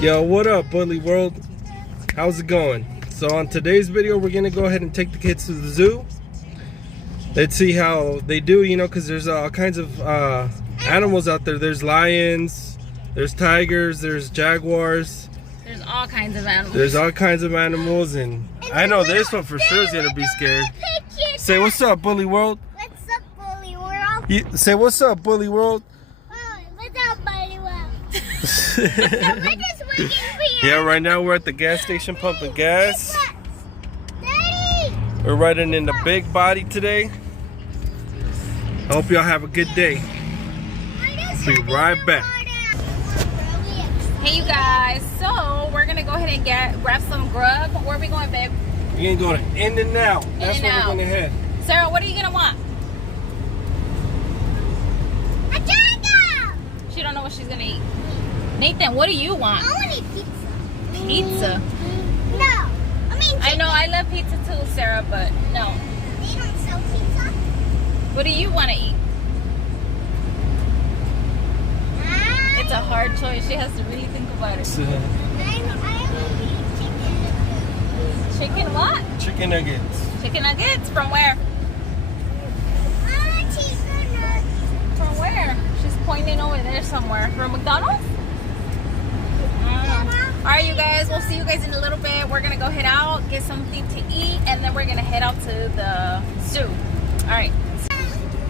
Yo, what up, Bully World? How's it going? So on today's video, we're gonna go ahead and take the kids to the zoo. Let's see how they do, you know, because there's all kinds of animals out there. There's lions, there's tigers, there's jaguars. There's all kinds of animals. There's all kinds of animals, and I know this one for sure is gonna be scared. Say what's up, Bully World? What's up, Bully World? Say what's up, Bully World? What's up, Bully World? We're just waiting for you. Yeah, right now we're at the gas station pumping gas. Daddy! We're riding in the big body today. I hope y'all have a good day. Be right back. Hey you guys, so we're gonna go ahead and grab some grub. Where are we going, babe? We're gonna go to In-N-Out. That's where we're gonna head. Sarah, what are you gonna want? A taco! She don't know what she's gonna eat. Nathan, what do you want? I want to eat pizza. Pizza. No. I know I love pizza too, Sarah, but no. They don't sell pizza. What do you want to eat? It's a hard choice. She has to really think about it. I want to eat chicken. Chicken what? Chicken nuggets. Chicken nuggets? From where? Chicken nuggets. From where? She's pointing over there somewhere. From McDonald's? Alright, you guys, we'll see you guys in a little bit. We're gonna go head out, get something to eat, and then we're gonna head out to the zoo. Alright.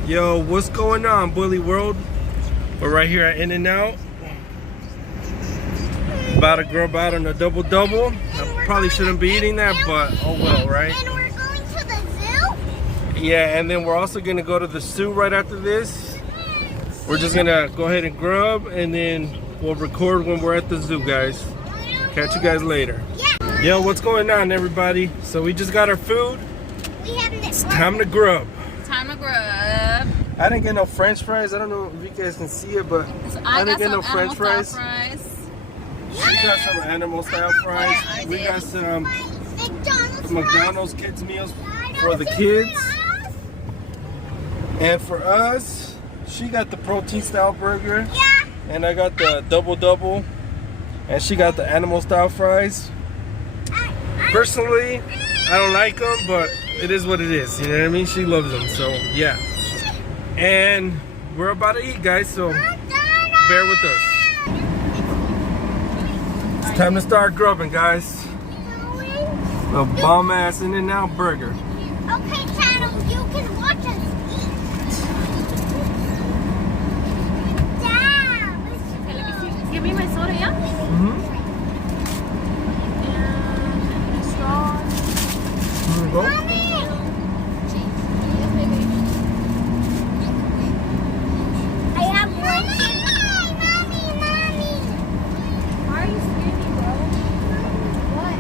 Yo, what's going on, Bully World? We're right here at In-N-Out. About to grub out on a double-double. I probably shouldn't be eating that, but oh well, right? And we're going to the zoo? Yeah, and then we're also gonna go to the zoo right after this. We're just gonna go ahead and grub, and then we'll record when we're at the zoo, guys. Catch you guys later. Yeah. Yo, what's going on, everybody? So we just got our food. It's time to grub. Time to grub. I didn't get no French fries. I don't know if you guys can see it, but So I didn't got get no some French animal fries. style fries. She got some animal style fries. We got some McDonald's kids meals for the kids. And for us, she got the protein style burger. Yeah. And I got the double-double. And she got the animal style fries. Personally, I don't like them, but it is what it is. You know what I mean? She loves them, so yeah. And we're about to eat, guys, so bear with us. It's time to start grubbing, guys. A bomb ass In-N-Out burger. Okay, channel, you can watch us eat. Damn. Okay, let me see. Give me my soda, yeah? And straw. Here we go. Mommy. I have one thing. Mommy. Why are you skinny, bro? What?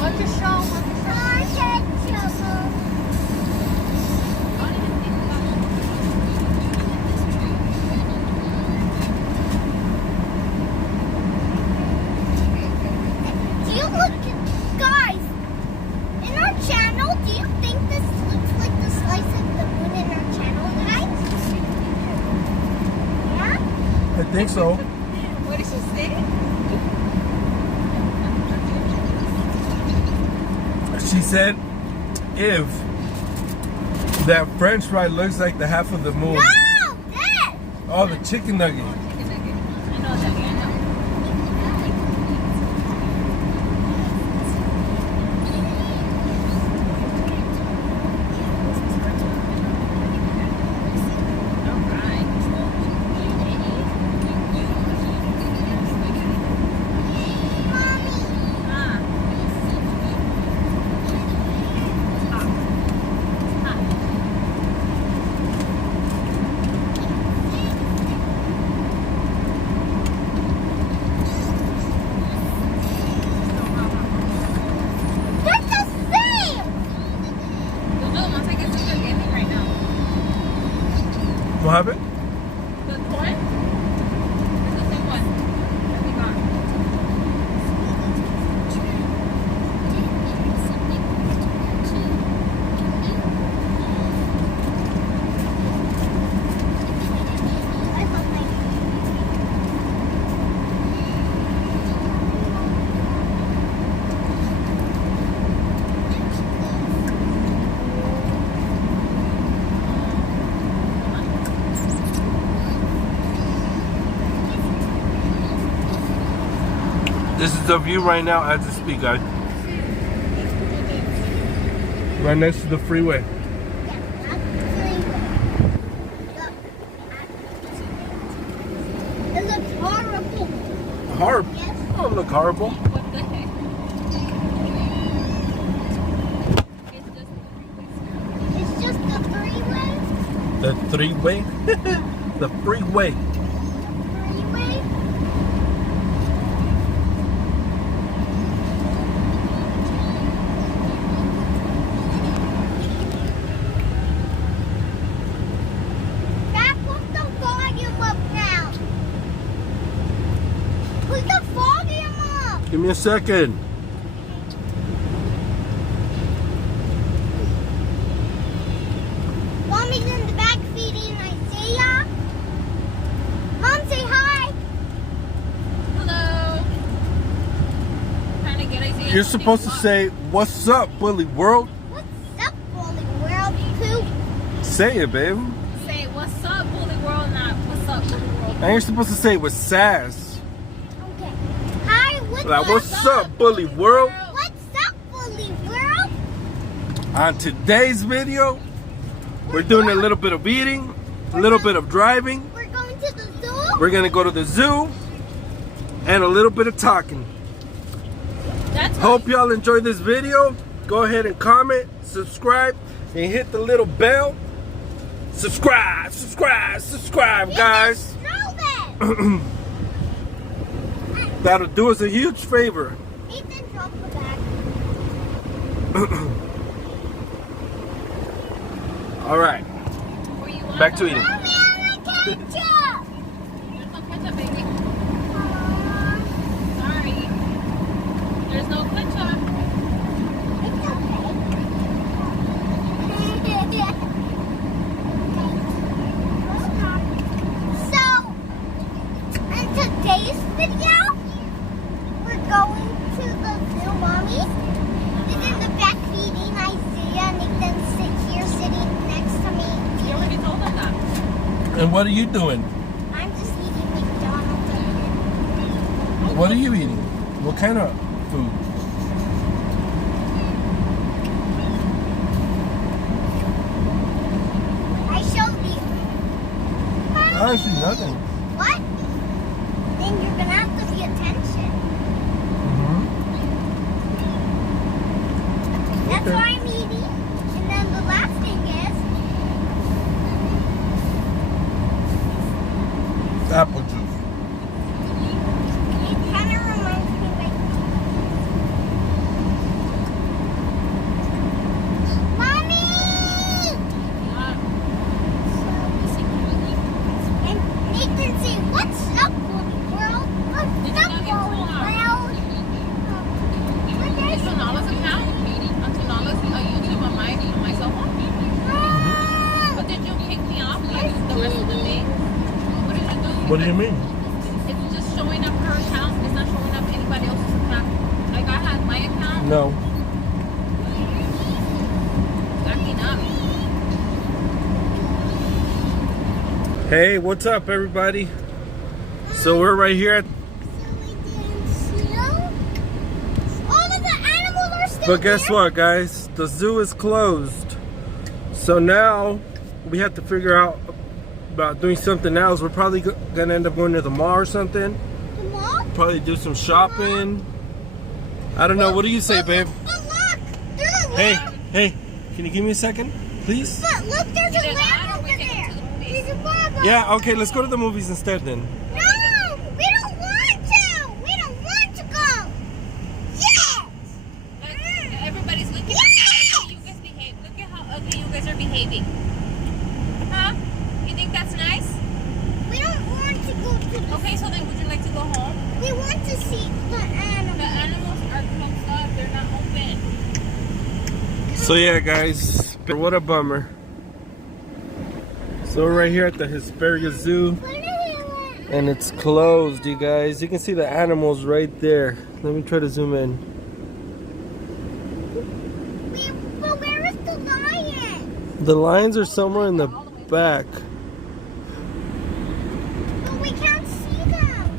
Want your straw? Want your straw? Do you look, guys, in our channel, do you think this looks like the slice of the moon in our channel, guys? Yeah? I think so. What did she say? She said if that French fry looks like the half of the moon. No! This! Oh, the chicken nugget. I know that, I know. This is the view right now as I speak, guys. Right next to the freeway. It looks horrible. Horrible. Yes. Don't look horrible. What the heck? It's just It's just the freeway. The three-way. The freeway. Freeway. Dad, put the volume up now. Put the volume up. Give me a second. Mommy's in the back feeding Isaiah. Mom, say hi. hello. Trying to get Isaiah. You're supposed to say, "What's up, bully world?" What's up, Bully World? Poop. Say it, babe. Say what's up, Bully World, not what's up, Bully World. And you're supposed to say it with sass. Okay. Hi, Like, what's up, bully world? What's up, Bully World? On today's video, we're doing a little bit of eating, a little bit of driving. We're going to the zoo. We're gonna go to the zoo, and a little bit of talking. That's Hope y'all enjoy this video. Go ahead and comment, subscribe, and hit the little bell. Subscribe, subscribe, subscribe, guys. Ethan, That'll do us a huge favor. Ethan, drop the bag. All right, Where you want back to eating. Mommy, I want ketchup. There's no ketchup, baby. Sorry. There's no ketchup. It's okay. So, in today's video, we're going to the zoo, Mommy. Is in the back feeding Isaiah, and Nathan's here sitting next to me. You already told them that. And what are you doing? I'm just eating McDonald's. What are you eating? What kind of food? I showed you. I see nothing. What? Then you're gonna have to pay attention. That's Okay. what I'm eating. And then the last thing is, Apple juice. it kind of reminds me like. Mommy! And Nathan say, "What's up, Bully World? What's up, Bully World?" Is Sonala's account? On Sonala's YouTube on my cell phone? But did you kick me off like the rest of the day? What did you do? What do you mean? It's just showing up her account. It's not showing up anybody else's account. Like I had my account. No. Backing up. Hey, what's up, everybody? So we're right here at. All of the animals are still But guess there. what, guys? The zoo is closed. So now we have to figure out about doing something else. We're probably gonna end up going to the mall or something. The mall? Probably do some shopping. I don't know. What do you say, babe? But look, there's a Hey, lamb. hey, can you give me a second, please? But look, there's Get a it out lamb or over we take it there. to the movies? There's a bubble. Yeah, okay, let's go to the movies instead then. No, we don't want to. We don't want to go. Yes. Everybody's looking at Yeah. how ugly you guys behave. Look at how ugly you guys are behaving. Huh? You think that's nice? We don't want to go to the. Okay, so then would you like to go home? We want to see the The animals. animals are closed up. They're not open. So yeah, guys, what a bummer. So we're right here at the Hesperia Zoo, and it's closed, you guys. You can see the animals right there. Let me try to zoom in. But where is the lion? The lions are somewhere in the back. But we can't see them.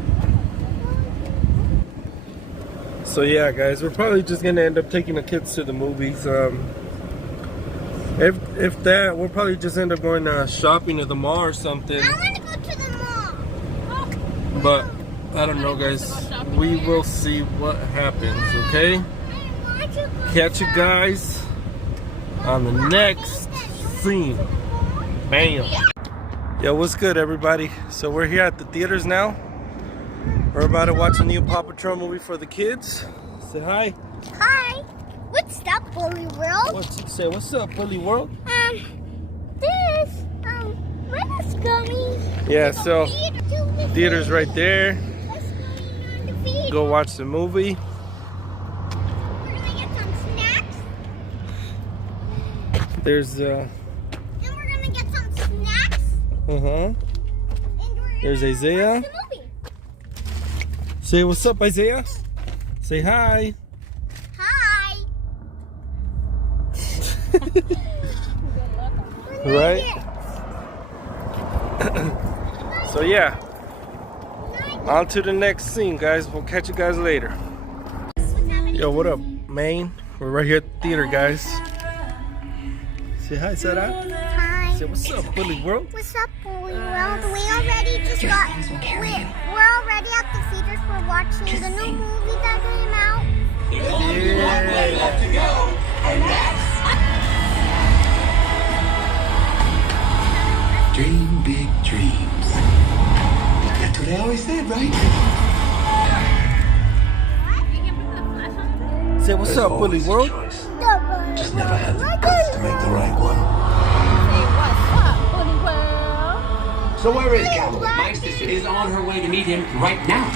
So yeah, guys, we're probably just gonna end up taking the kids to the movies. If that, we'll probably just end up going shopping at the mall or something. I want to go to the mall. But I don't know, guys. We will see what happens. Okay. I want to go Catch you guys on the next scene. Bam. Yo, what's good, everybody? So we're here at the theaters now. We're about to watch a new Paw Patrol movie for the kids. Say hi. Hi. What's up, Bully World? Say what's up, Bully World? Let's going. Yeah, so theater's right there. Let's go on the feed. Go watch the movie. We're gonna get some snacks. There's And we're gonna get some snacks. And And we're There's gonna Isaiah. watch the movie. Say what's up, Isaiah. Say hi. Hi. Right? So yeah, on to the next scene, guys. We'll catch you guys later. Yo, what up, Maine? We're right here at the theater, guys. Say hi, Sarah. Hi. Say what's up, Bully World. What's up, Bully World? We already just got. We're already at the theaters. We're watching the new movie that came out. Dream big dreams. That's what I always said, right? Say what's up, Bully World. Just never had the guts to make the right one. So where is Callum? My sister is on her way to meet him right now.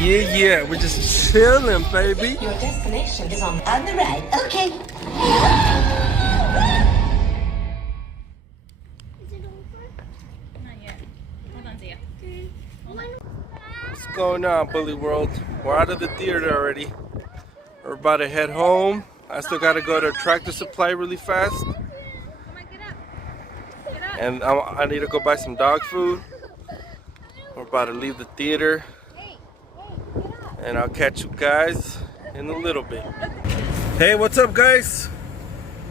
Yeah, we're just chilling, baby. Your destination is on the right. Okay. Not yet. Hold on, Zia. What's going on, Bully World? We're out of the theater already. We're about to head home. I still gotta go to Tractor Supply really fast. Come on, get up. Get up. And I need to go buy some dog food. We're about to leave the theater. And I'll catch you guys in a little bit. Hey, what's up, guys?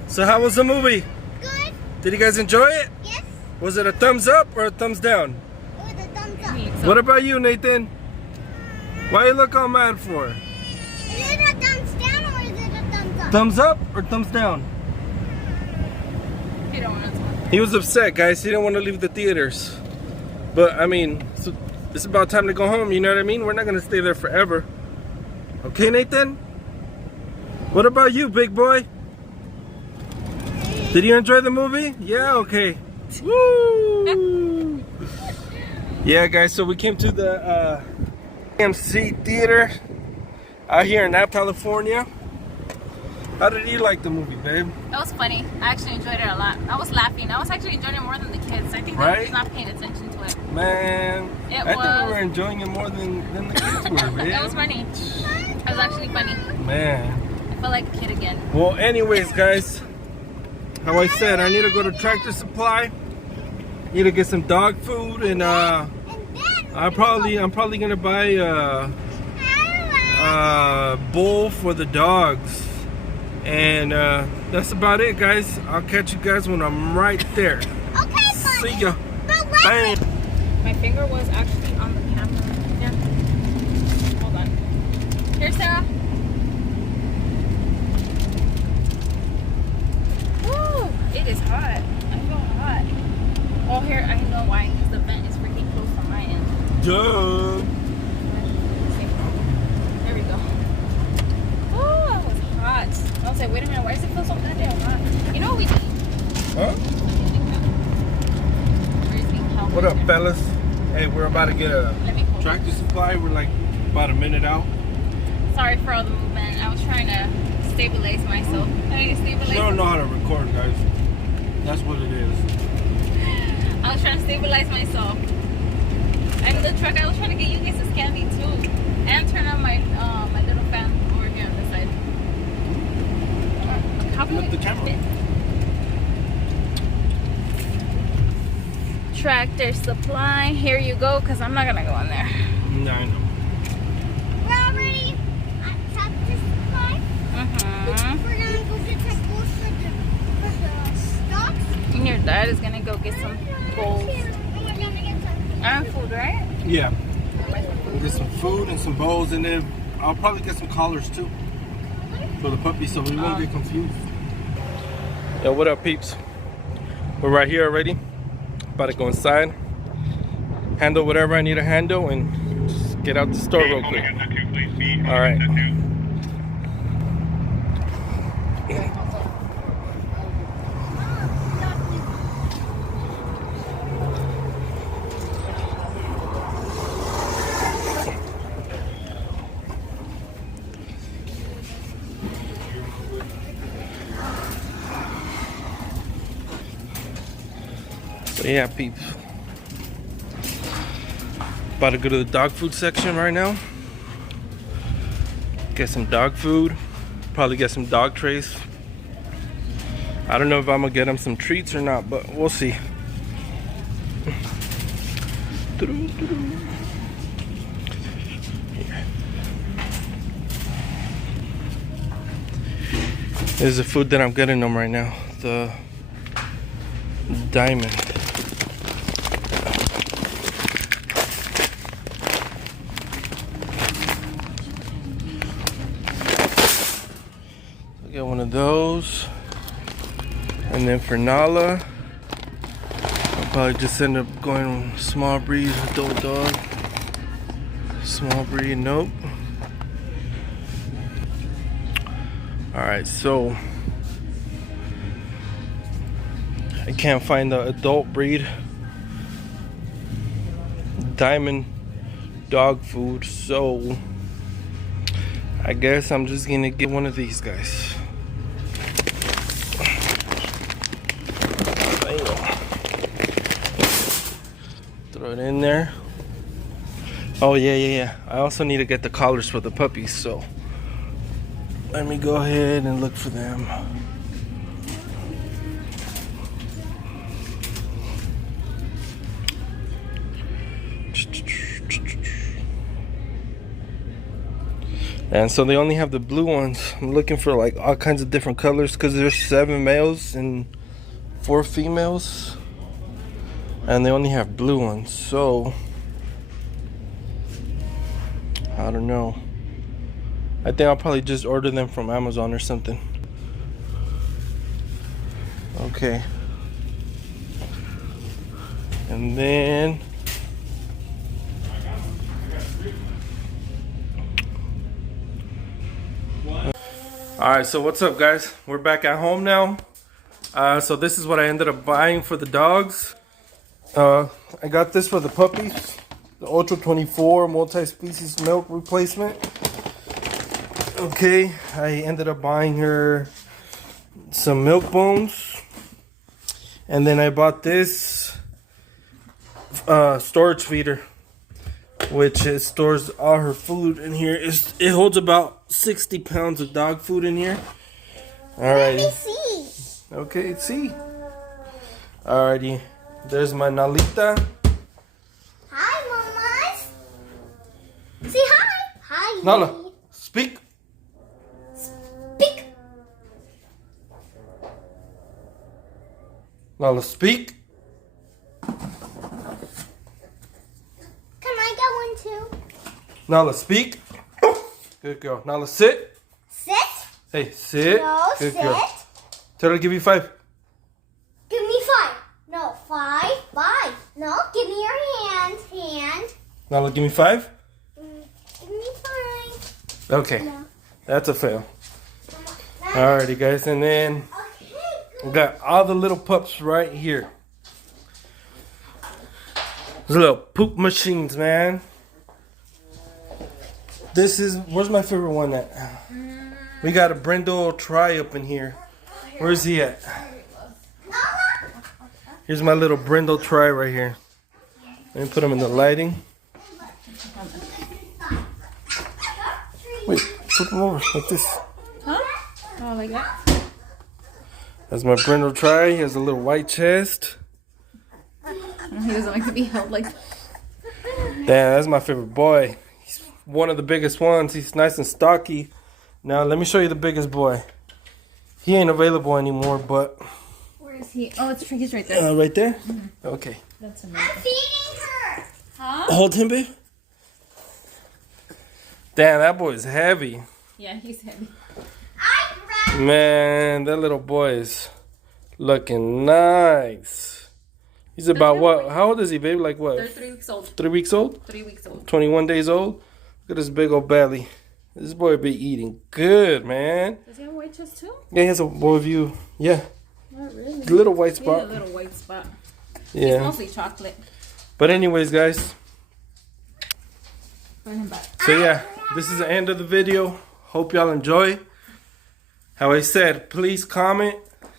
So how was the movie? Good. Did you guys enjoy it? Yes. Was it a thumbs up or a thumbs down? With a thumbs up. What about you, Nathan? Why you look all mad for? Is it a thumbs down or is it a thumbs up? Thumbs up or thumbs down? You don't want to. He was upset, guys. He didn't want to leave the theaters. But, I mean, so it's about time to go home, you know what I mean? We're not going to stay there forever. Okay, Nathan? What about you, big boy? Did you enjoy the movie? Yeah, okay. Woo! Yeah, guys, so we came to the AMC Theater out here in Napa, California. How did you like the movie, babe? It was funny. I actually enjoyed it a lot. I was laughing. I was actually enjoying it more than the kids. I think they Right? were just not paying attention to it. Man, It I think was. we were enjoying it more than the kids were, man. It was funny. It was actually funny. Man. I felt like a kid again. Well, anyways, guys, how I said, I need to go to Tractor Supply. Need to get some dog food, and And then I'm probably gonna buy a bowl for the dogs, and that's about it, guys. I'll catch you guys when I'm right there. Okay, See ya. But wait. Bam. My finger was actually on the camera. Yeah. Hold on. Here, Sarah. Woo! It is hot. I feel hot. Oh, here, I know why. Because the vent is freaking close on my end. Duh. There we go. Oh, it was hot. I was like, wait a minute, why does it feel so goddamn hot? You know what we need? Huh? What up, fellas? Hey, we're about to get a Let me pull. Tractor Supply. We're like about a minute out. Sorry for all the movement. I was trying to stabilize myself. I need to She stabilize. don't know how to record, guys. That's what it is. I was trying to stabilize myself. And the truck, I was trying to get you guys this candy too. And turn on my my little fan over here on this side. How can Flip we the camera. fit? Tractor Supply. Here you go, because I'm not gonna go in there. No, I know. We're already at Tractor Supply. We're gonna go get some bowls for the stocks. And your dad is gonna go get some bowls. And we're gonna get some. And food, right? Yeah. We'll get some food and some bowls, and then I'll probably get some collars too for the puppy, so we won't get confused. Yo, what up, peeps? We're right here already. About to go inside, handle whatever I need to handle, and just get out the store real quick. All right. So yeah, peeps. About to go to the dog food section right now. Get some dog food. Probably get some dog trays. I don't know if I'm gonna get them some treats or not, but we'll see. This is the food that I'm getting them right now. The Diamond. Get one of those, and then for Nala, I'll probably just end up going small breed, adult dog. Small breed, nope. Alright, so I can't find the adult breed Diamond dog food, so I guess I'm just gonna get one of these guys. Throw it in there. Oh yeah. I also need to get the collars for the puppies, so let me go ahead and look for them. And so they only have the blue ones. I'm looking for like all kinds of different colors because there's 7 males and 4 females, and they only have blue ones, so I don't know. I think I'll probably just order them from Amazon or something. Okay. And then alright, so what's up, guys? We're back at home now. So this is what I ended up buying for the dogs. I got this for the puppies, the Ultra 24 multi-species milk replacement. Okay, I ended up buying her some milk bones, and then I bought this storage feeder, which stores all her food in here. It holds about 60 pounds of dog food in here. Alrighty. Let me see. Okay, see. Alrighty. There's my Nalita. Hi, mamas. Say hi. Hi. Nala, speak. Speak. Nala, speak. Can I get one too? Nala, speak. Good girl. Nala, sit. Sit. Hey, sit. No, Good sit. girl. Tell her to give you 5. Give me 5. No, 5. 5. No, give me your hand. Hand. Nala, give me 5. Give me 5. Okay. No. That's a fail. Alrighty, guys. And then Okay. we got all the little pups right here. Those little poop machines, man. This is, where's my favorite one at? We got a Brindle Tri up in here. Where's he at? Here's my little Brindle Tri right here. Let me put him in the lighting. Wait, put him over like this. Huh? Oh, like that? That's my Brindle Tri. He has a little white chest. He doesn't like to be held like that. Damn, that's my favorite boy. He's one of the biggest ones. He's nice and stocky. Now, let me show you the biggest boy. He ain't available anymore, but... Where is he? Oh, he's right there. right there? Okay. That's I'm amazing. feeding her. Huh? Hold him, babe. Damn, that boy is heavy. Yeah, he's heavy. I grabbed. Man, that little boy is looking nice. He's about what? How old is he, babe? Like what? They're 3 weeks old. 3 weeks old? 3 weeks old. 21 days old? Look at this big old belly. This boy be eating good, man. Does he have a white chest too? Yeah, he has a boy view. Yeah. Not really. The little white He has a spot. little white spot. It's Yeah. mostly chocolate. But anyways, guys. Bring him back. So yeah, this is the end of the video. Hope y'all enjoy. How I said, please comment,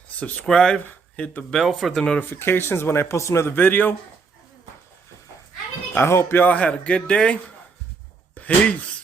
subscribe, hit the bell for the notifications when I post another video. I hope y'all had a good day. Peace.